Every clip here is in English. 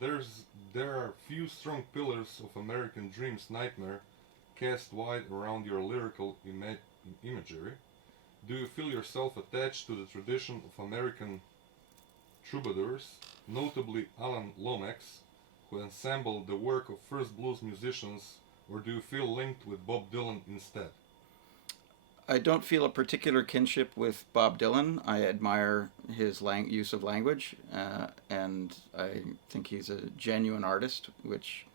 there's there are few strong pillars of American dream's nightmare cast wide around your lyrical imagery. Do you feel yourself attached to the tradition of American troubadours, notably Alan Lomax, who assembled the work of first blues musicians, or do you feel linked with Bob Dylan instead? I don't feel a particular kinship with Bob Dylan. I admire his use of language, and I think he's a genuine artist, which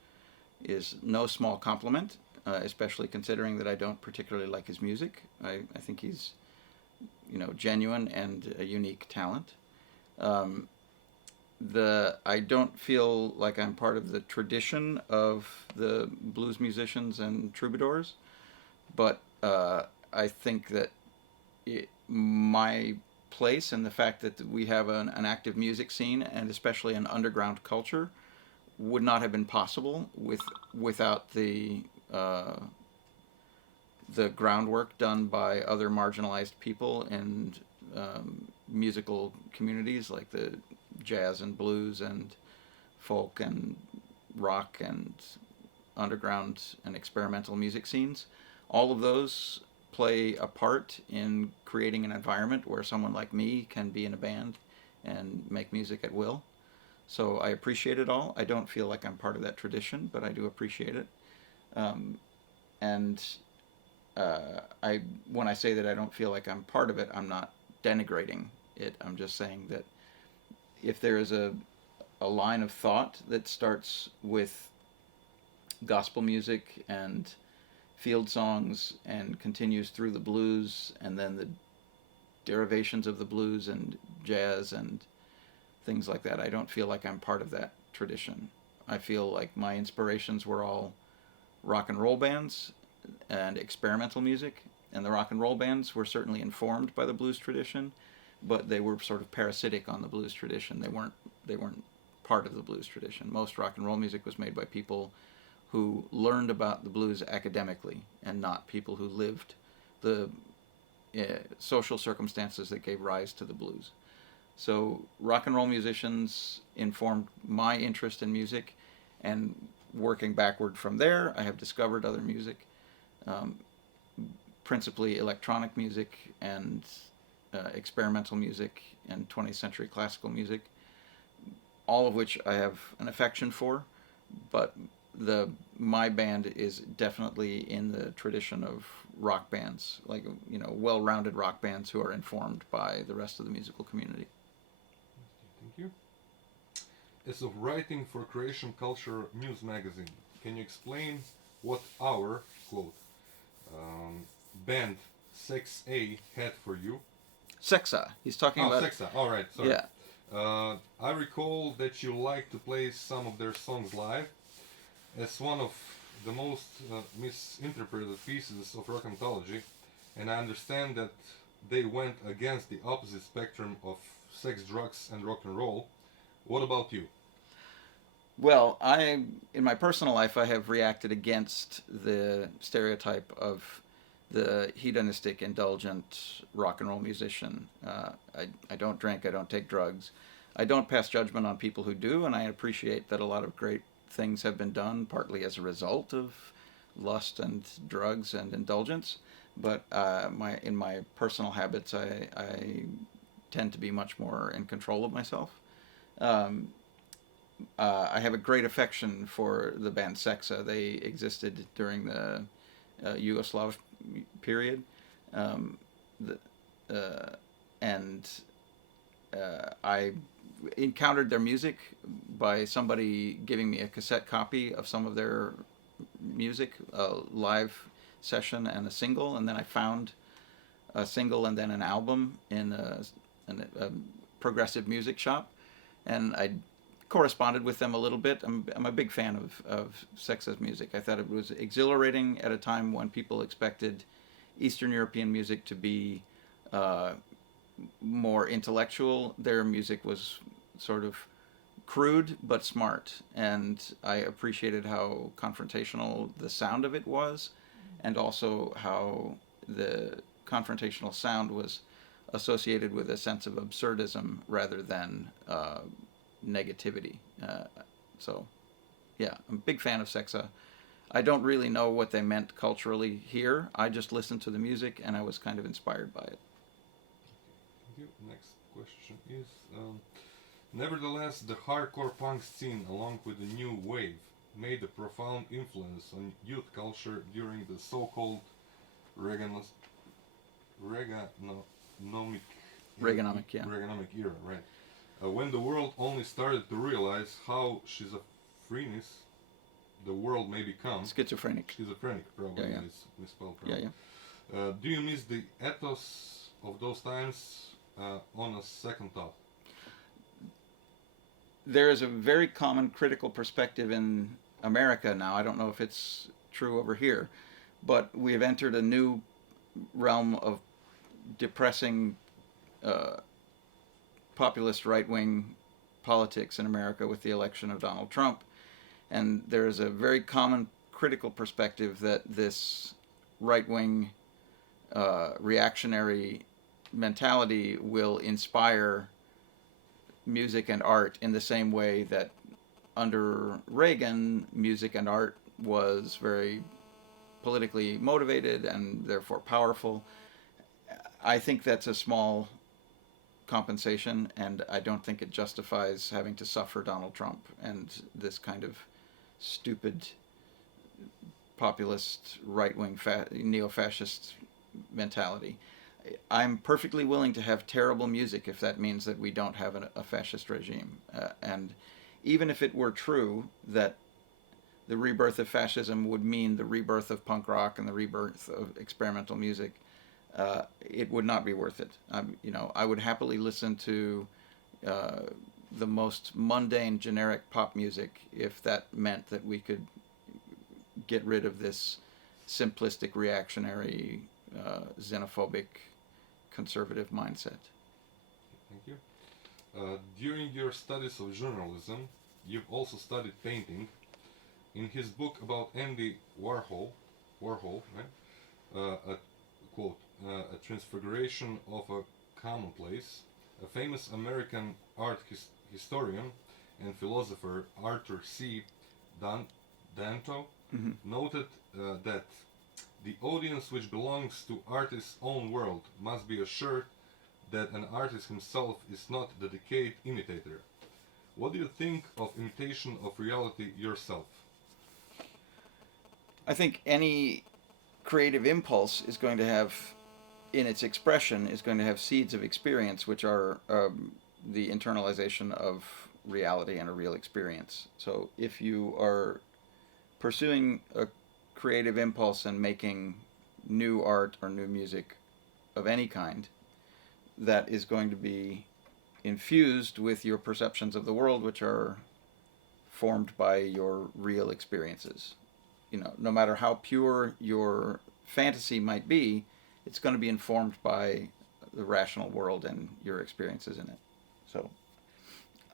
is no small compliment, especially considering that I don't particularly like his music. I think he's, genuine and a unique talent. Um, I don't feel like I'm part of the tradition of the blues musicians and troubadours, but I think that my place and the fact that we have an active music scene and especially an underground culture would not have been possible without the groundwork done by other marginalized people and musical communities like the jazz and blues and folk and rock and underground and experimental music scenes. All of those play a part in creating an environment where someone like me can be in a band and make music at will. So I appreciate it all. I don't feel like I'm part of that tradition, but I do appreciate it. And I when I say that I don't feel like I'm part of it, I'm not denigrating it. I'm just saying that if there is a line of thought that starts with gospel music and field songs and continues through the blues and then the derivations of the blues and jazz and things like that, I don't feel like I'm part of that tradition. I feel like my inspirations were all rock and roll bands and experimental music, and the rock and roll bands were certainly informed by the blues tradition, but they were sort of parasitic on the blues tradition. They weren't part of the blues tradition. Most rock and roll music was made by people who learned about the blues academically and not people who lived the social circumstances that gave rise to the blues. So rock and roll musicians informed my interest in music, and working backward from there, I have discovered other music, um, principally electronic music and experimental music and 20th century classical music, all of which I have an affection for, but my band is definitely in the tradition of rock bands, like well-rounded rock bands who are informed by the rest of the musical community. Thank you. As of writing for Creation Culture Muse magazine, can you explain what our quote band Sex A had for you? Saxa. He's talking about. Saxa. All right. Sorry. Yeah. I recall that you like to play some of their songs live. As one of the most misinterpreted pieces of rock anthology, and I understand that they went against the opposite spectrum of sex, drugs, and rock and roll. What about you? Well, in my personal life, I have reacted against the stereotype of the hedonistic, indulgent rock and roll musician. I don't drink, I don't take drugs. I don't pass judgment on people who do, and I appreciate that a lot of great things have been done, partly as a result of lust and drugs and indulgence. But in my personal habits, I tend to be much more in control of myself. Um, I have a great affection for the band Saxa. They existed during the Yugoslav period, the, and I encountered their music by somebody giving me a cassette copy of some of their music, a live session and a single, and then I found a single and then an album in a progressive music shop, and I corresponded with them a little bit. I'm a big fan of Saxa's music. I thought it was exhilarating at a time when people expected Eastern European music to be more intellectual. Their music was sort of crude but smart, and I appreciated how confrontational the sound of it was, and also how the confrontational sound was associated with a sense of absurdism rather than negativity. So, yeah, I'm a big fan of Saxa. I don't really know what they meant culturally here. I just listened to the music and I was kind of inspired by it. Thank you. Next question is, nevertheless, the hardcore punk scene, along with the new wave, made a profound influence on youth culture during the so-called Reaganomic Reaganomic era, right? When the world only started to realize how schizophrenic the world may become. Schizophrenic, probably yeah. is misspelled. Probably. Yeah. Do you miss the ethos of those times on a second thought? There is a very common critical perspective in America now. I don't know if it's true over here, but we have entered a new realm of depressing populist right-wing politics in America with the election of Donald Trump. And there is a very common critical perspective that this right-wing reactionary mentality will inspire music and art in the same way that under Reagan, music and art was very politically motivated and therefore powerful. I think that's a small compensation, and I don't think it justifies having to suffer Donald Trump and this kind of stupid populist right-wing neo-fascist mentality. I'm perfectly willing to have terrible music if that means that we don't have a fascist regime. And even if it were true that the rebirth of fascism would mean the rebirth of punk rock and the rebirth of experimental music, it would not be worth it. I would happily listen to the most mundane, generic pop music if that meant that we could get rid of this simplistic, reactionary, xenophobic, conservative mindset. Thank you. During your studies of journalism, you've also studied painting. In his book about Andy Warhol, right? A quote, a transfiguration of a commonplace, a famous American art historian and philosopher Arthur C. Danto noted that the audience which belongs to artist's own world must be assured that an artist himself is not the decayed imitator. What do you think of Mutation of Reality yourself? I think any creative impulse is going to have, in its expression, is going to have seeds of experience, which are the internalization of reality and a real experience. So if you are pursuing a creative impulse and making new art or new music of any kind, that is going to be infused with your perceptions of the world, which are formed by your real experiences. No matter how pure your fantasy might be, it's going to be informed by the rational world and your experiences in it. So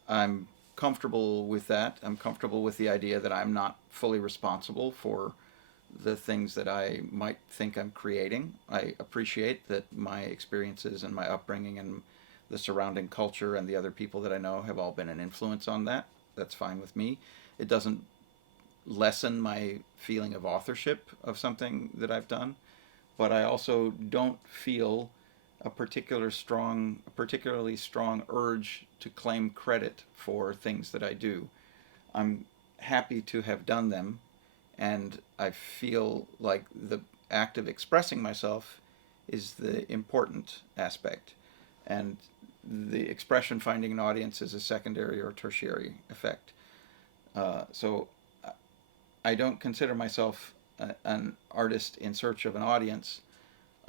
I'm comfortable with that. I'm comfortable with the idea that I'm not fully responsible for the things that I might think I'm creating. I appreciate that my experiences and my upbringing and the surrounding culture and the other people that I know have all been an influence on that. That's fine with me. It doesn't lessen my feeling of authorship of something that I've done, but I also don't feel a particularly strong urge to claim credit for things that I do. I'm happy to have done them, and I feel like the act of expressing myself is the important aspect, and the expression finding an audience is a secondary or tertiary effect. So I don't consider myself an artist in search of an audience.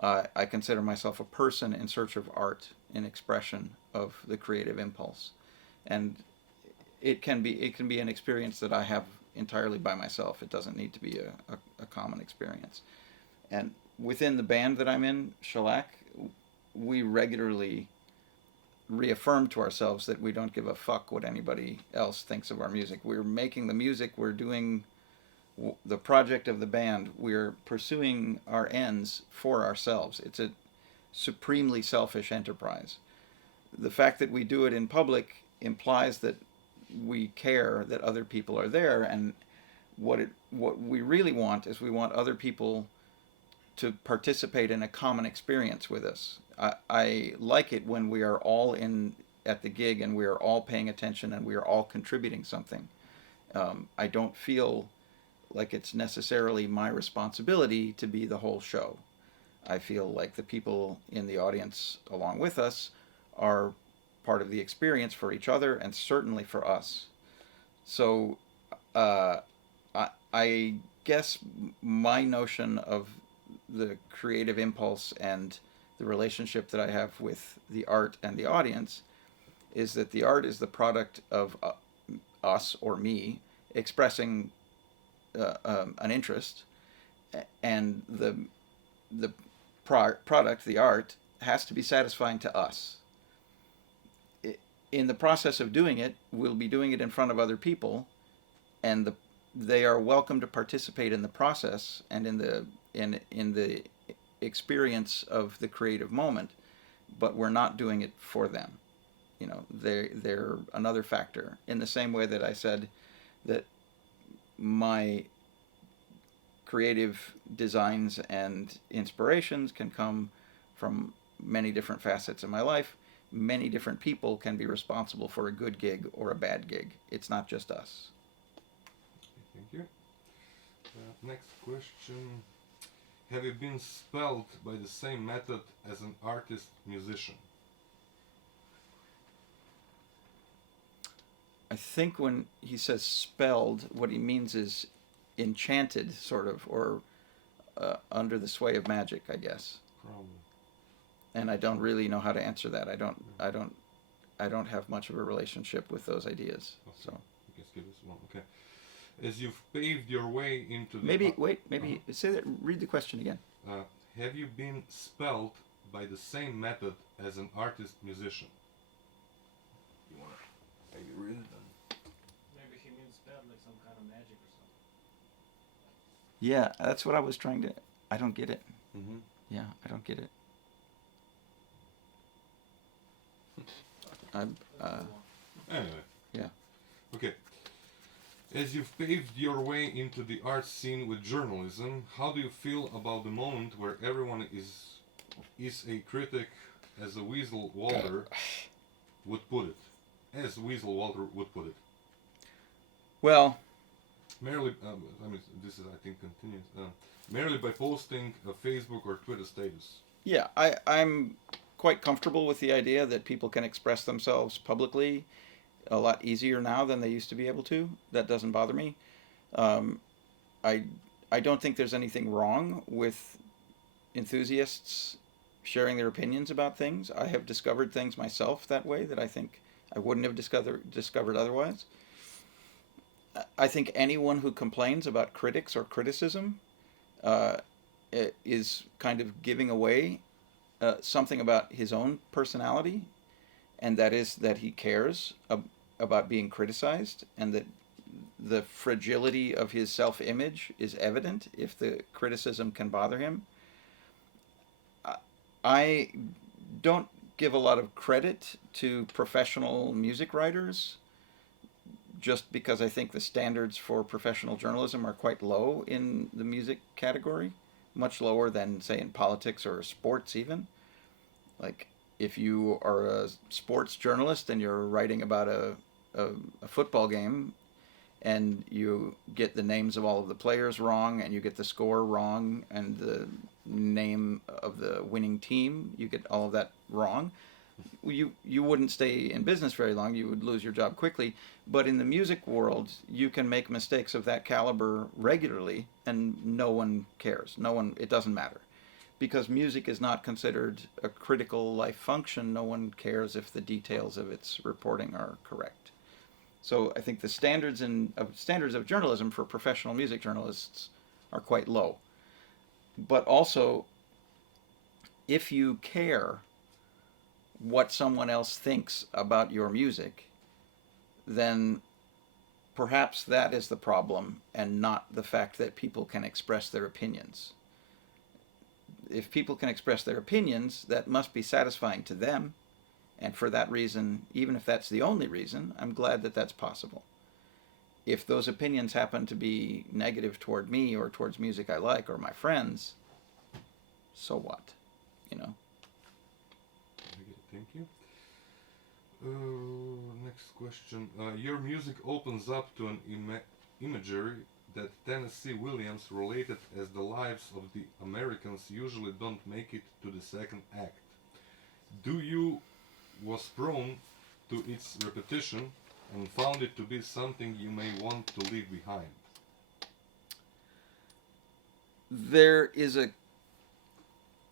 I consider myself a person in search of art, in expression of the creative impulse, and it can be an experience that I have entirely by myself. It doesn't need to be a common experience. And within the band that I'm in, Shellac, we regularly reaffirm to ourselves that we don't give a fuck what anybody else thinks of our music. We're making the music, we're doing the project of the band, we're pursuing our ends for ourselves. It's a supremely selfish enterprise. The fact that we do it in public implies that we care that other people are there, and what we really want is we want other people to participate in a common experience with us. I like it when we are all in at the gig and we are all paying attention and we are all contributing something. I don't feel like it's necessarily my responsibility to be the whole show. I feel like the people in the audience along with us are part of the experience for each other and certainly for us. So I guess my notion of the creative impulse and the relationship that I have with the art and the audience is that the art is the product of us or me expressing an interest, and the product, the art, has to be satisfying to us. In the process of doing it, we'll be doing it in front of other people, and they are welcome to participate in the process and in the experience of the creative moment, but we're not doing it for them. You know, they're another factor. In the same way that I said that my creative designs and inspirations can come from many different facets of my life, many different people can be responsible for a good gig or a bad gig. It's not just us. Thank you. Next question. Have you been spelled by the same method as an artist-musician? I think when he says spelled, what he means is enchanted, sort of, or under the sway of magic, I guess. Probably. And I don't really know how to answer that. I don't have much of a relationship with those ideas. Okay. So You can skip this one. Okay. As you've paved your way into the... Maybe say that. Read the question again. Have you been spelled by the same method as an artist-musician? You wanna maybe read it? Maybe he means spelled like some kind of magic or something. Yeah, that's what I was trying to. I don't get it. Mm-hmm. Yeah, I don't get it. Anyway. Yeah. Okay. As you've paved your way into the art scene with journalism, how do you feel about the moment where everyone is a critic, as a Weasel Walter would put it? As Weasel Walter would put it. Well, Merely, this is, I think, continues. Merely by posting a Facebook or Twitter status. yeah, I'm quite comfortable with the idea that people can express themselves publicly a lot easier now than they used to be able to. That doesn't bother me. I don't think there's anything wrong with enthusiasts sharing their opinions about things. I have discovered things myself that way that I think I wouldn't have discovered otherwise. I think anyone who complains about critics or criticism is kind of giving away something about his own personality, and that is that he cares about being criticized, and that the fragility of his self-image is evident if the criticism can bother him. I don't give a lot of credit to professional music writers just because I think the standards for professional journalism are quite low in the music category, much lower than, say, in politics or sports even. Like, if you are a sports journalist and you're writing about a football game and you get the names of all of the players wrong and you get the score wrong and the name of the winning team, you get all of that wrong, you wouldn't stay in business very long. You would lose your job quickly. But in the music world, you can make mistakes of that caliber regularly and no one cares. It doesn't matter. Because music is not considered a critical life function, no one cares if the details of its reporting are correct. So I think the standards of journalism for professional music journalists are quite low. But also, if you care what someone else thinks about your music, then perhaps that is the problem and not the fact that people can express their opinions. If people can express their opinions, that must be satisfying to them. And for that reason, even if that's the only reason, I'm glad that that's possible. If those opinions happen to be negative toward me or towards music I like or my friends, so what? You know? Thank you. Next question. Your music opens up to an imagery that Tennessee Williams related as the lives of the Americans usually don't make it to the second act. Do you was prone to its repetition and found it to be something you may want to leave behind? There is a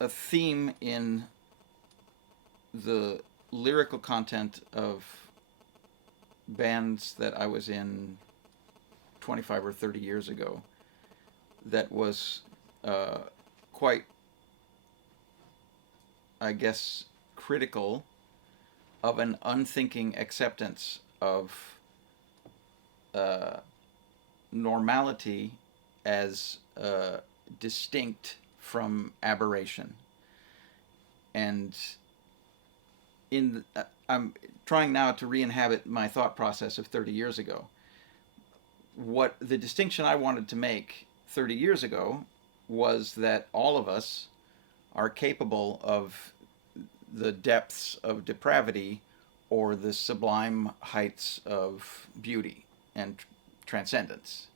theme in the lyrical content of bands that I was in 25 or 30 years ago that was quite, I guess, critical of an unthinking acceptance of normality as distinct from aberration. And I'm trying now to re-inhabit my thought process of 30 years ago. What the distinction I wanted to make 30 years ago was that all of us are capable of the depths of depravity or the sublime heights of beauty and transcendence.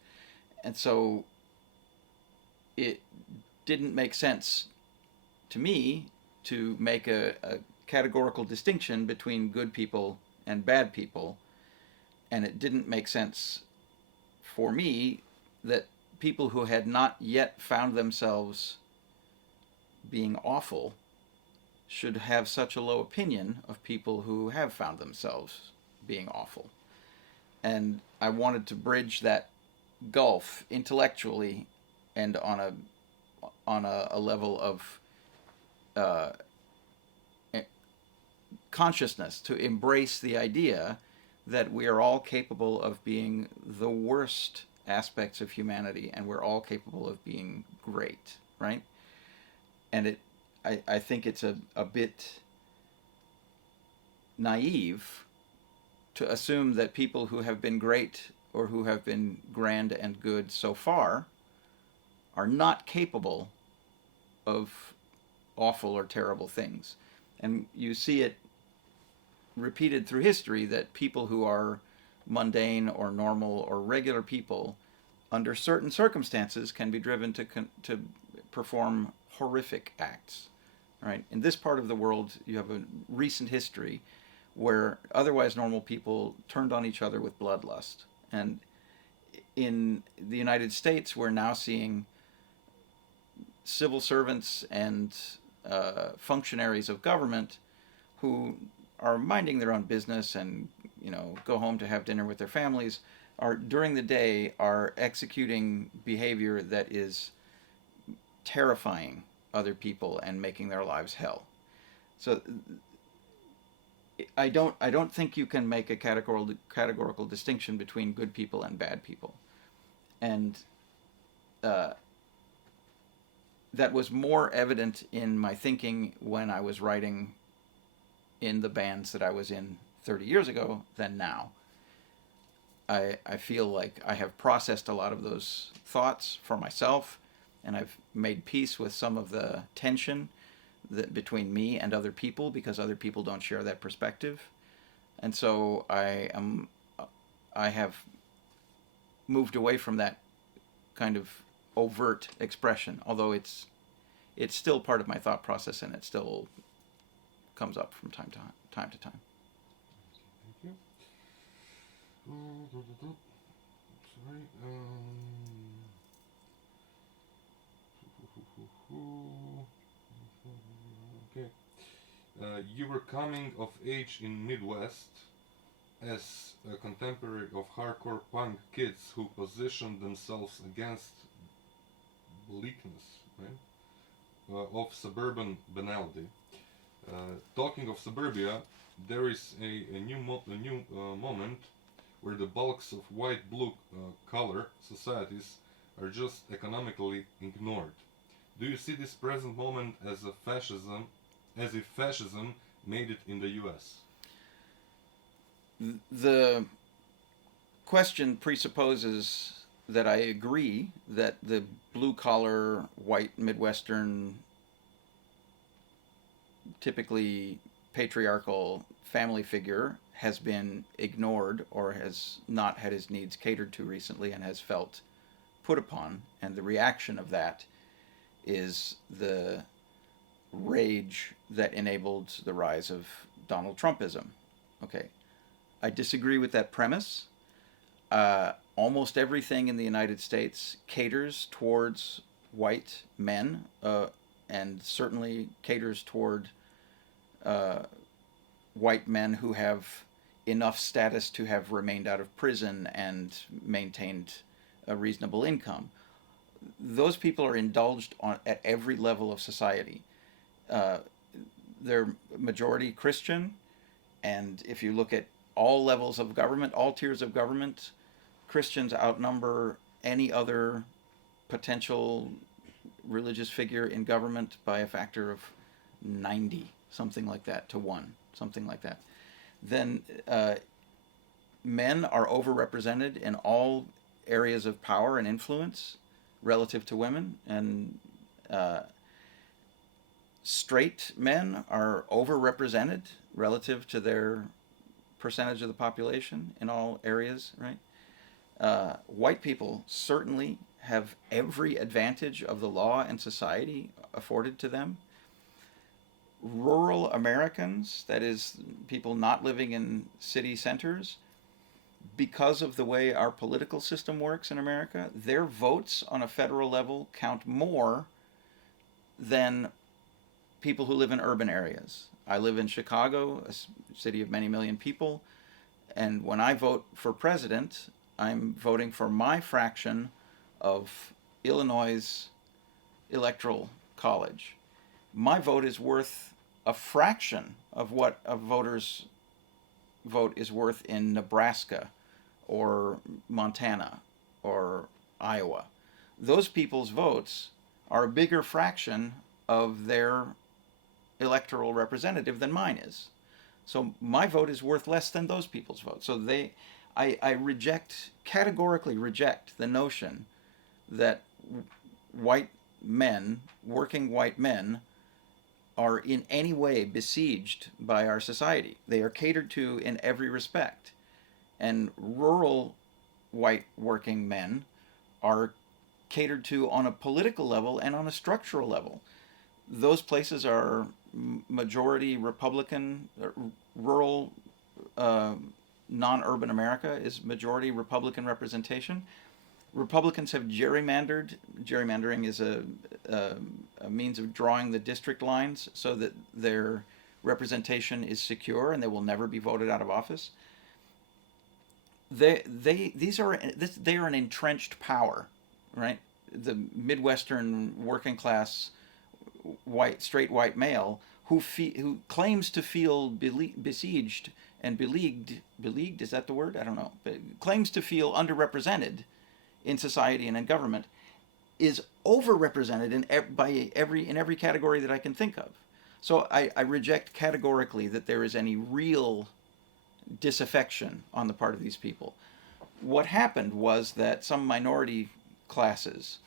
And so it didn't make sense to me to make a categorical distinction between good people and bad people. And it didn't make sense for me that people who had not yet found themselves being awful should have such a low opinion of people who have found themselves being awful. And I wanted to bridge that gulf intellectually and on a level of consciousness, to embrace the idea that we are all capable of being the worst aspects of humanity, and we're all capable of being great, right? And I think it's a bit naive to assume that people who have been great or who have been grand and good so far are not capable of awful or terrible things. And you see it repeated through history that people who are mundane or normal or regular people, under certain circumstances, can be driven to perform horrific acts. Right? In this part of the world, you have a recent history where otherwise normal people turned on each other with bloodlust. And in the United States, we're now seeing civil servants and functionaries of government who are minding their own business and, you know, go home to have dinner with their families, are during the day are executing behavior that is terrifying other people and making their lives hell. So I don't think you can make a categorical distinction between good people and bad people. And that was more evident in my thinking when I was writing in the bands that I was in 30 years ago than now. I feel like I have processed a lot of those thoughts for myself, and I've made peace with some of the tension between me and other people, because other people don't share that perspective. And so I have moved away from that kind of overt expression, although it's still part of my thought process, and it still comes up from time to time. Thank you. Sorry. Okay. You were coming of age in Midwest as a contemporary of hardcore punk kids who positioned themselves against bleakness, right? Of suburban banality. Talking of suburbia, there is a new moment where the bulks of white blue collar societies are just economically ignored. Do you see this present moment as if fascism made it in the U.S.? The question presupposes that I agree that the blue-collar, white, Midwestern, typically patriarchal family figure has been ignored or has not had his needs catered to recently and has felt put upon. And the reaction of that is the rage that enabled the rise of Donald Trumpism. Okay, I disagree with that premise. Almost everything in the United States caters towards white men, and certainly caters toward white men who have enough status to have remained out of prison and maintained a reasonable income. Those people are indulged at every level of society. They're majority Christian, and if you look at all levels of government, all tiers of government, Christians outnumber any other potential religious figure in government by a factor of 90, something like that, to 1, something like that. Then men are overrepresented in all areas of power and influence relative to women, and straight men are overrepresented relative to their percentage of the population in all areas, right? White people certainly have every advantage of the law and society afforded to them. Rural Americans, that is, people not living in city centers, because of the way our political system works in America, their votes on a federal level count more than people who live in urban areas. I live in Chicago, a city of many million people, and when I vote for president, I'm voting for my fraction of Illinois' electoral college. My vote is worth a fraction of what a voter's vote is worth in Nebraska or Montana or Iowa. Those people's votes are a bigger fraction of their electoral representative than mine is. So my vote is worth less than those people's votes. So I categorically reject the notion that white men, working white men, are in any way besieged by our society. They are catered to in every respect. And rural white working men are catered to on a political level and on a structural level. Those places are majority Republican. Rural non-urban America is majority Republican representation. Republicans have gerrymandered. Gerrymandering is a means of drawing the district lines so that their representation is secure and they will never be voted out of office. They are an entrenched power, right? The Midwestern working class straight white male who claims to feel besieged and beleagued, is that the word? I don't know. But claims to feel underrepresented in society and in government is overrepresented in every category that I can think of. So I reject categorically that there is any real disaffection on the part of these people. What happened was that some minority classes,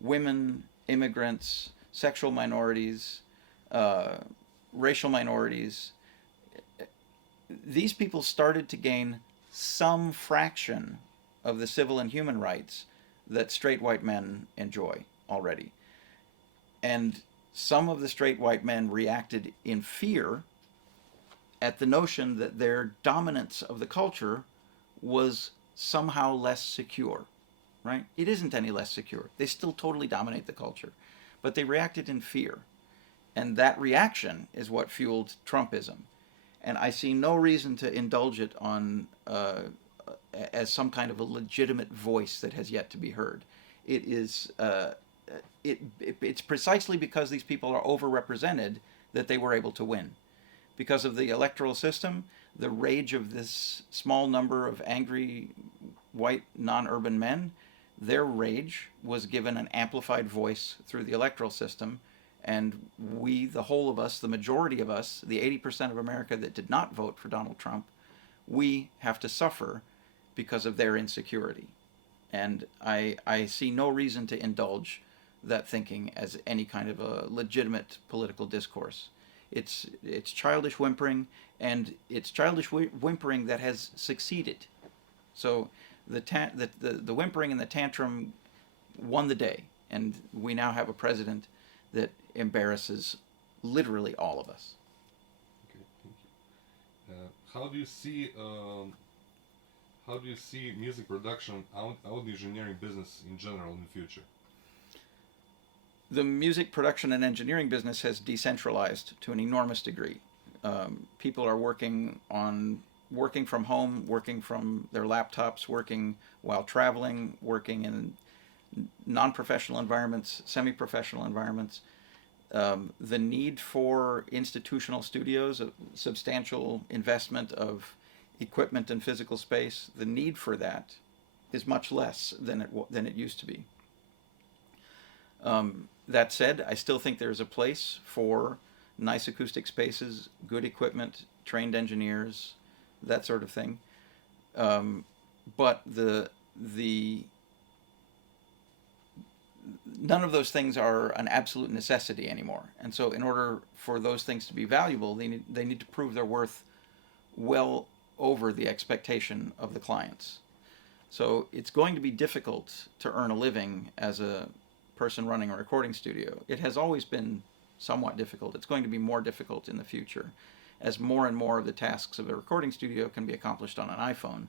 women, immigrants, sexual minorities, racial minorities, these people started to gain some fraction of the civil and human rights that straight white men enjoy already. And some of the straight white men reacted in fear at the notion that their dominance of the culture was somehow less secure, right? It isn't any less secure. They still totally dominate the culture, but they reacted in fear. And that reaction is what fueled Trumpism. And I see no reason to indulge it on as some kind of a legitimate voice that has yet to be heard. It is it's precisely because these people are overrepresented that they were able to win. Because of the electoral system, the rage of this small number of angry white non-urban men, their rage was given an amplified voice through the electoral system, And we, the whole of us, the majority of us, the 80% of America that did not vote for Donald Trump, we have to suffer because of their insecurity. And I see no reason to indulge that thinking as any kind of a legitimate political discourse. It's childish whimpering, and it's childish whimpering that has succeeded. So the whimpering and the tantrum won the day, and we now have a president that embarrasses literally all of us. Okay, thank you. How do you see music production, audio engineering business in general in the future? The music production and engineering business has decentralized to an enormous degree. People are working from home, working from their laptops, working while traveling, working in non-professional environments, semi-professional environments. The need for institutional studios, a substantial investment of equipment and physical space, the need for that is much less than it used to be. That said, I still think there's a place for nice acoustic spaces, good equipment, trained engineers, that sort of thing. But none of those things are an absolute necessity anymore. And so in order for those things to be valuable, they need to prove their worth well over the expectation of the clients. So it's going to be difficult to earn a living as a person running a recording studio. It has always been somewhat difficult. It's going to be more difficult in the future. As more and more of the tasks of a recording studio can be accomplished on an iPhone,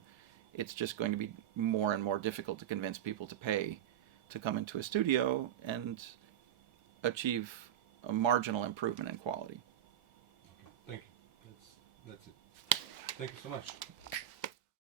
it's just going to be more and more difficult to convince people to pay to come into a studio and achieve a marginal improvement in quality. Okay, thank you. That's it. Thank you so much.